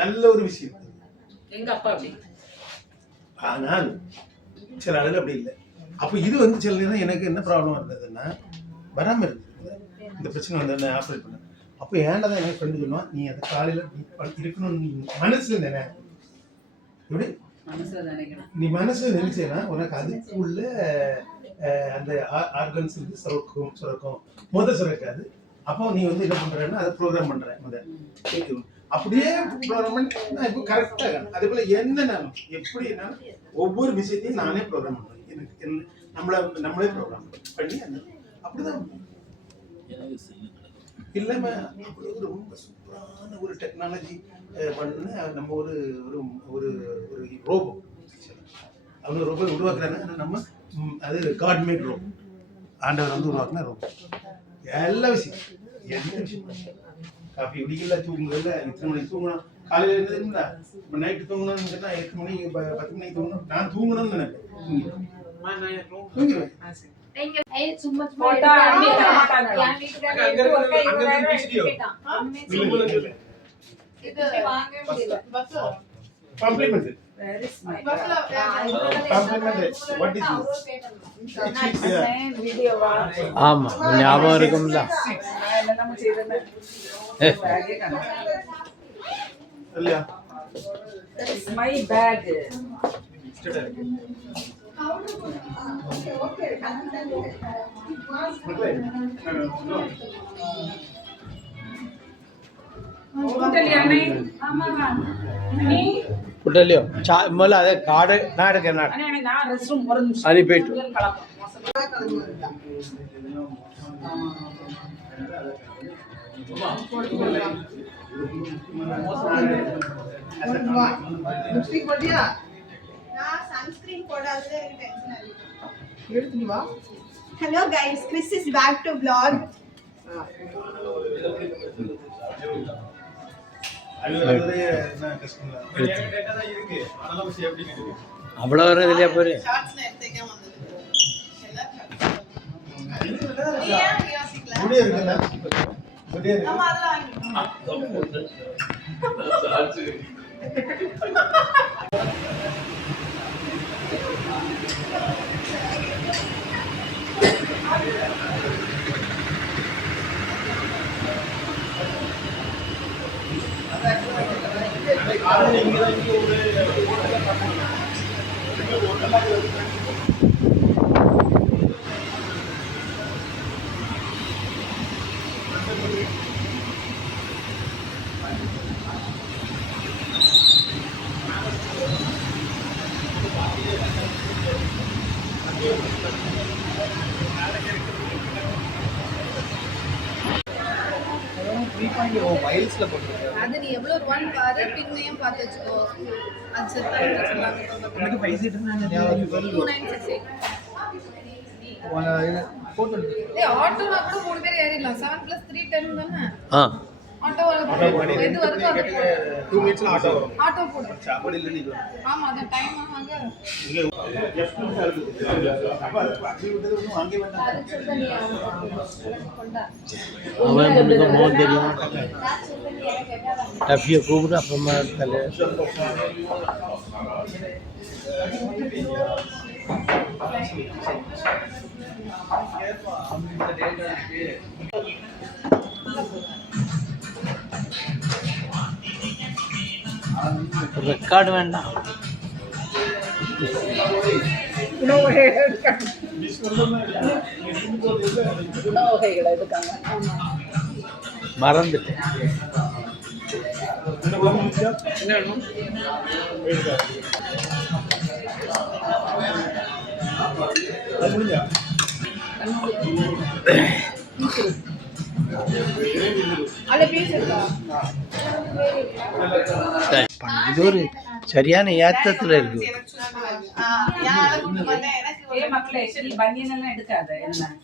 நல்ல ஒரு விஷயம். எங்க அப்பா அப்படி. ஆனால் சில ஆளுகள் அப்படி இல்லை. அப்போ இது வந்து சில நேரம் எனக்கு என்ன ப்ராப்ளம் இருந்ததுன்னா வராமல் இருந்தது. இந்த பிரச்சனை வந்து என்ன ஆப்ரேட் பண்ண அப்போ ஏன்டா தான் எனக்கு ஃப்ரெண்டு சொன்னான், நீ அதை காலையில் இருக்கணும்னு நீ மனசில் நினை. எப்படி நீ மனசில் நினைச்சேன்னா உனக்கு அதுக்குள்ள அந்த ஆர்கன்ஸ் வந்து சுரக்கும் சுரக்காது. அப்போ நீ வந்து என்ன பண்றன்னா அதை ப்ரோக்ராம் பண்ற அப்படியே ப்ரோக்ராம் பண்ணி நான் இப்போ கரெக்டாக அதே போல என்னன்னாலும் எப்படின்னா ஒவ்வொரு விஷயத்தையும் நானே ப்ரோக்ராம் பண்ணுவேன். எனக்கு நம்மளே ப்ரோக்ராம் பண்ணி அந்த அப்படிதான் இல்லாம அப்படி ஒரு ரொம்ப சூப்பரான ஒரு டெக்னாலஜி பண்ண நம்ம ஒரு ஒரு ஒரு ரோபோ அவங்க ரோபோ உருவாக்குறாங்க. நம்ம அது காட் மேட் ரோபோ, ஆண்டவர் வந்து உருவாக்குன ரோபோ. எல்லா விஷயம் எந்த விஷயம் காஃபி குடிக்கல, தூங்குறதுல இத்தனை மணிக்கு தூங்கணும், காலையில் இருந்ததுங்களா இப்போ நைட்டு தூங்கணும்னு சொன்னால் 8 மணி 10 மணிக்கு தூங்கணும். நான் தூங்கணும்னு நினைப்பேன், தூங்கிடுவேன். ஆமா ஞாபகம் இருக்கும்ல. My bag. புட்டலியோ முதல்ல அதை கார்டு நான் எடுக்கிறேன். அனுப்பிட்டு Hello guys, Chris is back to vlog. அவ்வளோ வரும் இல்லையா போரு. அது நீ எவ்வளவு ரூபான்னு பாரு, பின்னையும் பார்த்து வச்சுக்கோ. அது செத்தான்னு சொன்னாங்க. 2968. ஆட்டோனா கூட 3 பேர் ஏறிடலாம். 7 + 3 10 தானே. ஆட்டோ எது வருதோ அது 2 மினிட்ஸ்ல ஆட்டோ வரும். ஆட்டோ போடு. சாப்பாடு இல்ல நீ. ஆமா அந்த டைம் வாங்க. இங்க அப்ப அது பாக்கி விட்டது ஒண்ணும் வாங்க வேண்டாம். அது சொல்லி கொண்டா. அவன் வந்து மோன் தெரியும். டஃபிய கூப்பிடு அப்புறமா தலை. ரெக்கார்டு வேண்டாம். மறந்துட்டேன். இது ஒரு சரியான ஏத்தத்துல இருக்கு.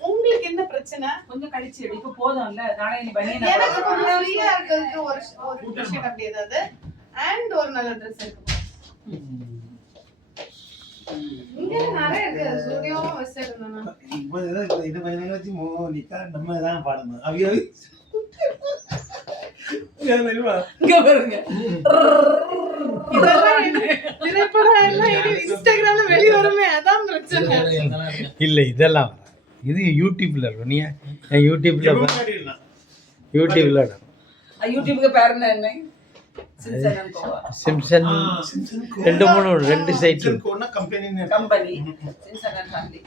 உங்களுக்கு என்ன பிரச்சனை? கொஞ்சம் கழிச்சு இப்ப போதும்ல. நாளை நீ பனியன் எனக்கு கொஞ்சம் ஃப்ரீயா இருக்கிறதுக்கு ஒரு டிஷர்ட் அப்படி ஏதாவது அண்ட் ஒரு நல்ல Dress இருக்கு. இங்க நிறைய இருக்கு. ஸ்டுடியோவும் வெஸ்டர்ன் தான. இப்போ இது பயங்கரமா மோனிகா நம்ம தான் பாடணும். அவியவி ஏன் தெரியுமா? இங்க பாருங்க. இதெல்லாம் திரைப்படம் எல்லாம் இனி இன்ஸ்டாகிராம்ல வெளிய வருமே, அதான் பிரச்சனை. இல்லை இதெல்லாம் வராது. இது யூடியூப்ல இருக்கும். நீ என் யூடியூப்ல எப்ப முன்னாடி இருந்தான். யூடியூப்ல இருக்கும். யூடியூப்க்கு பேர் என்ன? Simpson Goa Simpson Simpson 2 3 2 side Simpson கோன்னா கம்பெனின்னு கம்பெனி. Simpson family.